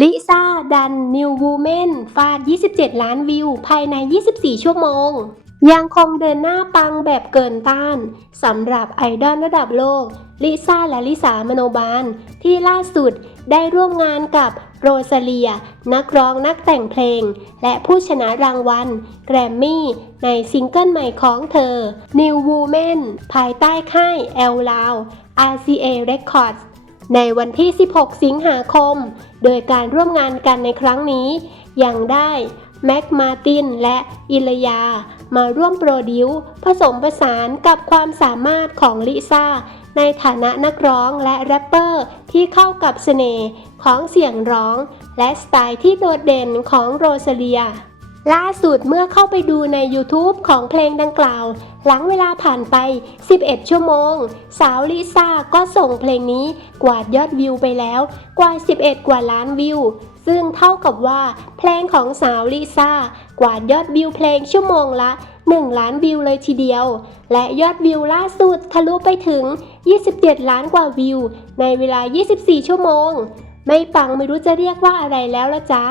ลิซ่าดันนิววูแมนฟาด 27 ล้านวิว ภายใน 24 ชั่วโมง ยังคงเดินหน้าปังแบบเกินต้านสำหรับไอดอลระดับโลก ลิซ่าและลิสามโนบาล ที่ล่าสุดได้ร่วมงานกับโรซาเลีย นักร้องนักแต่งเพลง และผู้ชนะรางวัล แกรมมี่ ในซิงเกิลใหม่ของเธอ New Woman ภายใต้ค่าย L l o u RCA Records ในวันที่ 16 สิงหาคม โดยการร่วมงานกันในครั้งนี้ ยังได้แม็กมาตินและอิลยา มาร่วมโปรดิวผสมผสานกับความสามารถของลิซ่า ในฐานะนักร้องและแรปเปอร์ที่เข้ากับเสน่ห์ของเสียงร้อง และสไตล์ที่โดดเด่นของโรซาเลีย ล่าสุดเมื่อเข้าไปดูใน YouTube ของเพลงดังกล่าว หลังเวลาผ่านไป 11 ชั่วโมง สาวลิซ่าก็ส่งเพลงนี้กวาดยอดวิวไปแล้ว กว่า 11 กว่าล้านวิว ซึ่งเท่ากับว่า เพลงของสาวลิซ่ากวาดยอดวิวเพลงชั่วโมงละ 1 ล้านวิวเลยทีเดียว และยอดวิวล่าสุดทะลุไปถึง 27 ล้านกว่าวิว ในเวลา 24 ชั่วโมง ไม่ปังไม่รู้จะเรียกว่าอะไรแล้วละจ้า